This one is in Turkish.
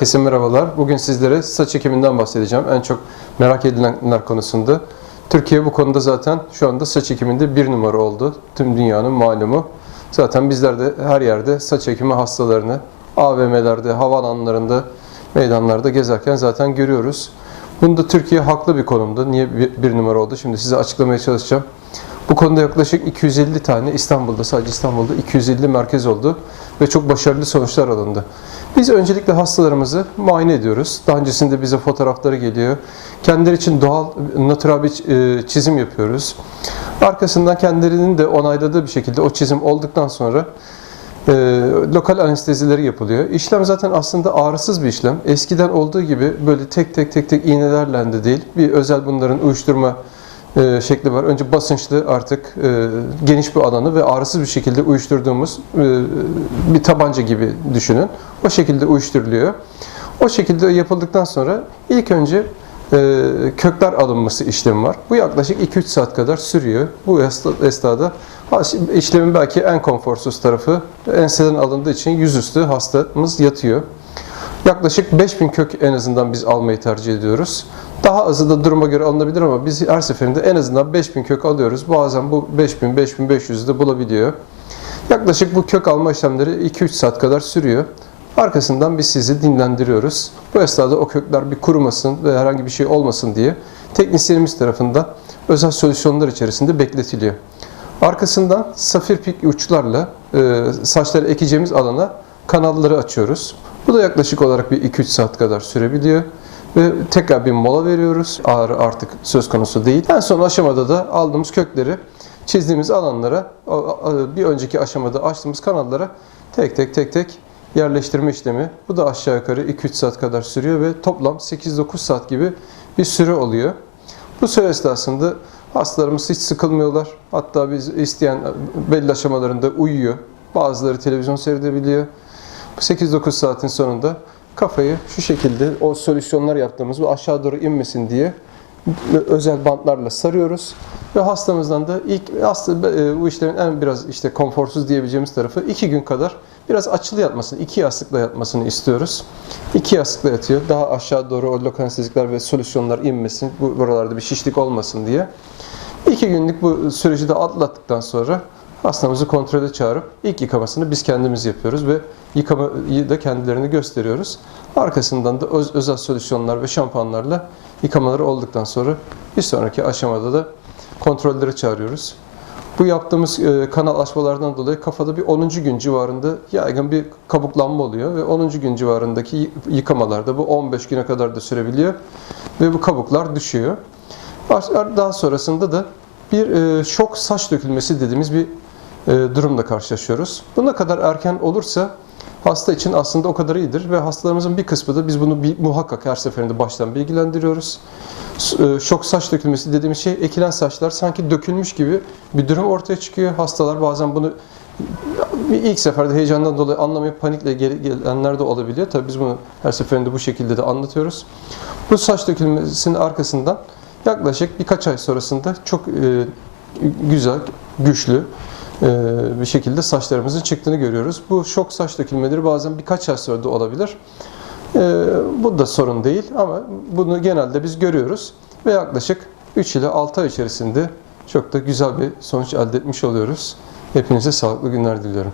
Herkese merhabalar. Bugün sizlere saç ekiminden bahsedeceğim. En çok merak edilenler konusunda. Türkiye bu konuda zaten şu anda saç ekiminde bir numara oldu. Tüm dünyanın malumu. Zaten bizler de her yerde saç ekimi hastalarını AVM'lerde, havaalanlarında, meydanlarda gezerken zaten görüyoruz. Bunda Türkiye haklı bir konumda. Niye bir, numara oldu? Şimdi size açıklamaya çalışacağım. Bu konuda yaklaşık 250 tane İstanbul'da, sadece İstanbul'da 250 merkez oldu ve çok başarılı sonuçlar alındı. Biz öncelikle hastalarımızı muayene ediyoruz. Daha öncesinde bize fotoğrafları geliyor. Kendileri için doğal, natural bir e, çizim yapıyoruz. Arkasından kendilerinin de onayladığı bir şekilde o çizim olduktan sonra e, lokal anestezileri yapılıyor. İşlem zaten aslında ağrısız bir işlem. Eskiden olduğu gibi böyle tek tek tek tek iğnelerle de değil. Bir özel bunların uyuşturma e, şekli var. Önce basınçlı artık e, geniş bir alanı ve ağrısız bir şekilde uyuşturduğumuz e, bir tabanca gibi düşünün. O şekilde uyuşturuluyor. O şekilde yapıldıktan sonra ilk önce e, kökler alınması işlemi var. Bu yaklaşık 2-3 saat kadar sürüyor. Bu esnada işlemin belki en konforsuz tarafı enseden alındığı için yüzüstü hastamız yatıyor. Yaklaşık 5000 kök en azından biz almayı tercih ediyoruz. Daha azı da duruma göre alınabilir ama biz her seferinde en azından 5000 kök alıyoruz. Bazen bu 5000 5500'ü de bulabiliyor. Yaklaşık bu kök alma işlemleri 2-3 saat kadar sürüyor. Arkasından biz sizi dinlendiriyoruz. Bu esnada o kökler bir kurumasın ve herhangi bir şey olmasın diye teknisyenimiz tarafından özel solüsyonlar içerisinde bekletiliyor. Arkasından safir pik uçlarla e, saçları ekeceğimiz alana kanalları açıyoruz. Bu da yaklaşık olarak bir 2-3 saat kadar sürebiliyor. Ve tekrar bir mola veriyoruz. Ağrı artık söz konusu değil. En son aşamada da aldığımız kökleri çizdiğimiz alanlara, bir önceki aşamada açtığımız kanallara tek tek tek tek yerleştirme işlemi. Bu da aşağı yukarı 2-3 saat kadar sürüyor ve toplam 8-9 saat gibi bir süre oluyor. Bu süre esnasında hastalarımız hiç sıkılmıyorlar. Hatta biz isteyen belli aşamalarında uyuyor. Bazıları televizyon seyredebiliyor. Bu 8-9 saatin sonunda kafayı şu şekilde o solüsyonlar yaptığımız bu aşağı doğru inmesin diye özel bantlarla sarıyoruz. Ve hastamızdan da ilk aslında e, bu işlemin en biraz işte konforsuz diyebileceğimiz tarafı iki gün kadar biraz açılı yatmasını, iki yastıkla yatmasını istiyoruz. İki yastıkla yatıyor. Daha aşağı doğru o lokal ve solüsyonlar inmesin. Bu buralarda bir şişlik olmasın diye. İki günlük bu süreci de atlattıktan sonra hastamızı kontrole çağırıp ilk yıkamasını biz kendimiz yapıyoruz ve yıkamayı da kendilerini gösteriyoruz. Arkasından da öz- özel solüsyonlar ve şampuanlarla yıkamaları olduktan sonra bir sonraki aşamada da kontrolleri çağırıyoruz. Bu yaptığımız e, kanal açmalardan dolayı kafada bir 10. gün civarında yaygın bir kabuklanma oluyor ve 10. gün civarındaki yıkamalarda bu 15 güne kadar da sürebiliyor ve bu kabuklar düşüyor. Daha sonrasında da bir e, şok saç dökülmesi dediğimiz bir durumla karşılaşıyoruz. Bu ne kadar erken olursa hasta için aslında o kadar iyidir ve hastalarımızın bir kısmı da biz bunu bir, muhakkak her seferinde baştan bilgilendiriyoruz. E, Şok saç dökülmesi dediğimiz şey ekilen saçlar sanki dökülmüş gibi bir durum ortaya çıkıyor. Hastalar bazen bunu ilk seferde heyecandan dolayı anlamayıp panikle gelenler de olabiliyor. Tabii biz bunu her seferinde bu şekilde de anlatıyoruz. Bu saç dökülmesinin arkasından yaklaşık birkaç ay sonrasında çok e, güzel, güçlü e, bir şekilde saçlarımızın çıktığını görüyoruz. Bu şok saç dökülmeleri bazen birkaç ay sonra da olabilir. E, bu da sorun değil ama bunu genelde biz görüyoruz ve yaklaşık 3 ile 6 ay içerisinde çok da güzel bir sonuç elde etmiş oluyoruz. Hepinize sağlıklı günler diliyorum.